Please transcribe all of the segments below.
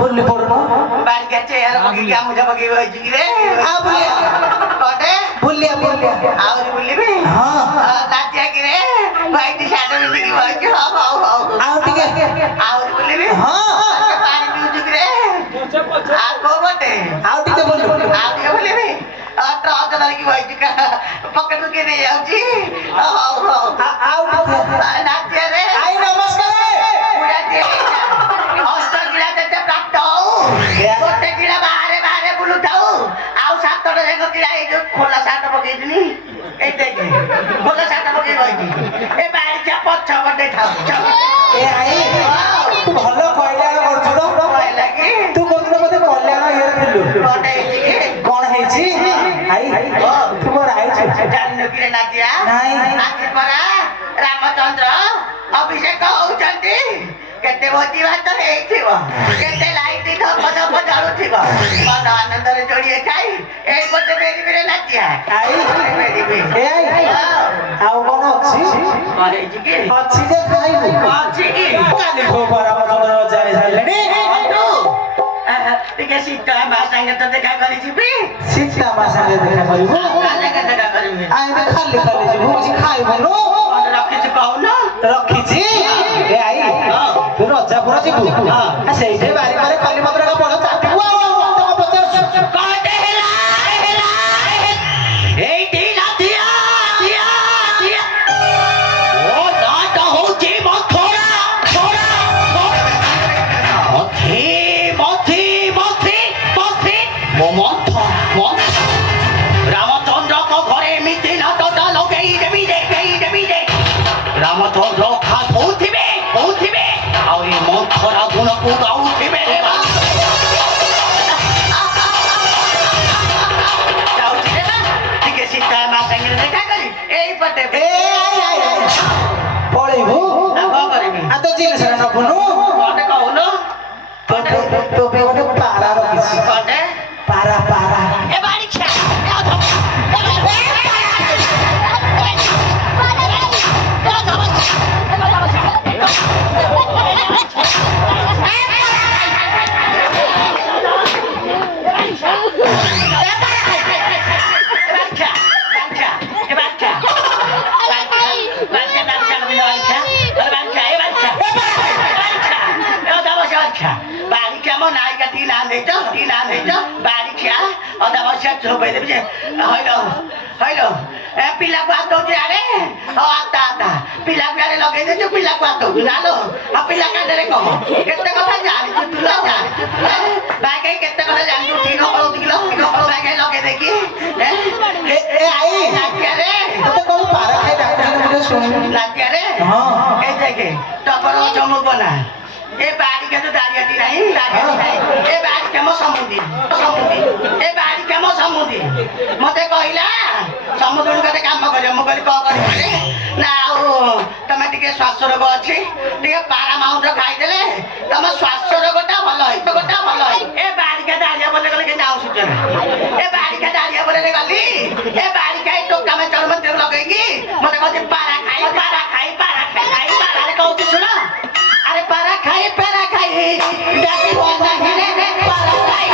बोलली पड़ो बाल के चेहरा बगी क्या मुझे बगी हुई जी रे अब कोटे बोलिया और बोली भी हां नाचिया की रे भाई टी शर्ट में की हुई जी हां आओ ठीक है और बोली भी हां पानी पीऊ जी रे आ को बटे आओ ठीक है बोलो आ के बोली भी ट्रक चला की हुई जी का पकड़ के नहीं आओ जी आओ ठीक है नाचिया रे आई नमस्कार पूरा दे অস্ত্র গিলা তেতে প্রাপ্ত গোটে গিলা বাহারে বাহারে বুলুথাও আউ সাতটা জায়গা গিলা এই যে খোলা সাত পকাই দিনি এই দেখে খোলা সাত পকাই রইছি এ বাইরে যা পছ বটে থাও এ আই তু ভালো কইলা করছু তো কই লাগি তু কোন মতে কল্যাণ হের দিলু বটে এইছি কোন হেইছি আই তোমার আইছি জানো কি রে নাতিয়া নাই আজ পরা রামচন্দ্র অভিষেক হউচন্তি কেতে ভোজি ভাত ହେଇଥିବ କେତେ ଲାଇଟ୍ ଧପ ଧପ ଜଳୁଥିବ ମନ ଆନନ୍ଦରେ ଯୋଡ଼ିଏ ଖାଇ ଏଇପଟେ ବେରିବିରେ ନାଚିଆ ଆଇ ବେରିବି ଏ ଆଇ ଆଉ କଣ ଅଛି କରେଇଛି କି ଅଛି ଯେ ଖାଇବୁ ଅଛି କି କାଲି ଖବର ଆମର ଜାଣି ସାରିଲେଣି ଟିକେ ଶୀତ ମା ସାଙ୍ଗେ ତ ଦେଖା କରି ଯିବି ସୀତା ମା ସାଙ୍ଗେ ଦେଖା କରିବୁ କାଲେ ଦେଖା କରିବି ଆଇନେ ଖାଲି ଯିବୁ କିଛି ଖାଇବୁନୁ ରଖିଛୁ କହୁନ ରଖିଛି ଏ ଆଇ ତୁ ରଜାପୁର ଯିବୁ ସେଇଠି ବାରି ବାରି କଲି ମନ୍ଦିର ପଢ ଚାଟିବୁ ଆଉ ତମ ପଚାରୁଛୁ କଟେ ହେଲା ଏଇଠି ନାଚିଆ ଓ ନାଟ ହଉଛି ମଥୁରା ରାମଚନ୍ଦ୍ରଙ୍କ ଘରେ ଏମିତି ନାଟଟା ଲଗେଇ ଦେବି ରାମଚନ୍ଦ୍ର ହଉଥିବେ ଆଉ ଏ ମନ୍ଥରା ଗୁଣକୁ ଗାଉଥିବେ ଟିକେ ସୀତା ମା ସାଙ୍ଗରେ ଦେଖା କରି ଏଇପଟେ ପଳେଇବୁ କଣ କରିବି ଆଉ ତ ଜିନିଷ ନବୁନୁ କଟେ କହୁନୁ ତୋ ପାଇଁ ଗୋଟେ ପାରା ରଖିଛି କଟେ ପାରା ଏ ବାଡ଼ି ଛା ପିଲାକୁ ଆଦଉଛି ଆରେ ପିଲାକୁ ଆରେ ଲଗେଇ ଦେଇଛୁ ପିଲାକୁ ଆଦଉଛୁ ଜାଣିଲୁ ଆଉ ପିଲା କାନରେ କହ କେତେ କଥା ଜାଣିଛୁ ତୁ ବାଗେଇ କେତେ କଥା ଜାଣିଛୁ ଠିକ ହଉଥିଲ ବାଗେଇ ଲଗେଇ ଦେଇକି ନାଚିଆରେ ପାରା ଖାଇ ଡାକୁଛନ୍ତି ଶୁଣିବୁ ନାଚିଆରେ এই দেখে টপর চমক না এ বাড়ি কেন দাঁড়িয়েছি নাই এ বাড়ি কেমন সমুদ্র এ বাড়ি কেমন সমুদ্র মতে কহিলা সমুদ্র কেতে কাম করিব মু কলি কଣ କରିବି না ଆଉ ତମେ ଟିକେ ଶ୍ୱାସ ରୋଗ ଅଛି ଟିକେ ପାରାମାଉଣ୍ଟ ଖାଇଦେଲେ ତମ ଶ୍ୱାସ ରୋଗଟା ଭଲ ହେଇଯିବ ଏ ବାଡ଼ିକା ଦାঁড়িয়ে বলে গেলে কে নাও সূচনা এ বাড়িকা দাঁড়িয়ে বলে গলি এ বাড়িকা এই টোকা মে চর্ম তেল লগাইকি মতে কইছে পারা খাই পারারে কହୁଛି শুন আরে পারা খাই ডাকি বন্ধা ঘিরে পারা খাই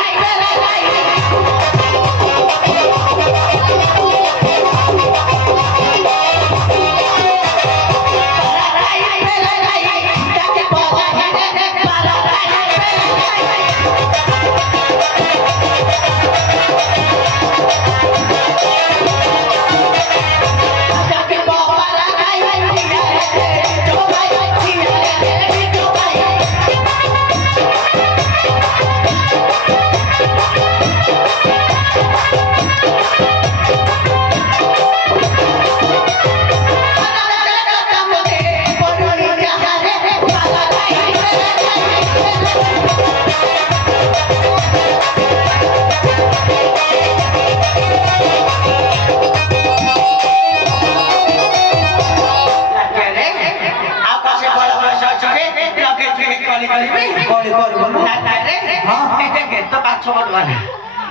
ଗଳି କରିବି ଗଳି କରିବନି ନା ତାରେ ହଁ। ଏ ଦେଖେ ତ 5 ବର୍ଷ ଗଲା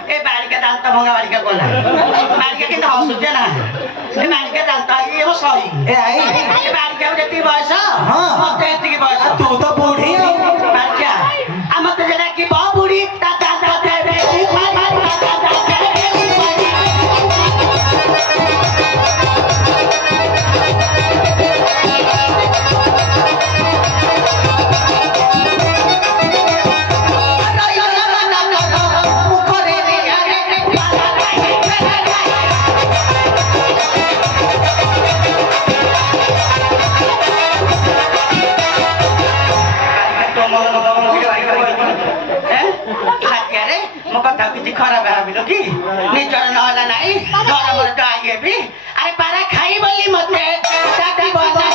ଏ ବାଳିକା ଦାନ୍ତ ଭଙ୍ଗା ବାଳିକା ଗଲା ବାଳିକା କିନ୍ତୁ ହସୁଛେ ନା ଏ ବାଳିକା ଦାନ୍ତ ଇଏ ମୋ ସହି ଏ ଆଇ ଏ ବାଳିକାକୁ ଯେତିକି ବୟସ ହଁ। ମତେ ଏତିକି ବୟସ ତୁ ତ ବୁଢୀ ଆଉ ବାଳିକା ଆଉ ମତେ ଯେଟା କି ବ ବୁଢୀ ତା ଦାନ୍ତ ଦେବେ ମୋ କଥା କିଛି ଖରାପ ଭାବିଲ କି ନିଜର ନହେଲା ନାଇଁ ଘର ମୋର ତ ଆଇଏବି ଆରେ ପାରା ଖାଇ ବୋଲି ମତେ ଡାକିବ ନା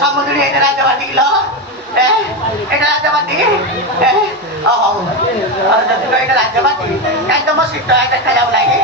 ସମୁଦ୍ରୀ ଏଇଟା ରାଜବାଟୀ କିଲ ଏଇଟା ରାଜବାଟୀ ହଉ ଯଦି ଏଇଟା ରାଜବାଟୀ କାହିଁ ତମ ଶୀତ ଦେଖାଯାଉ ନାହିଁ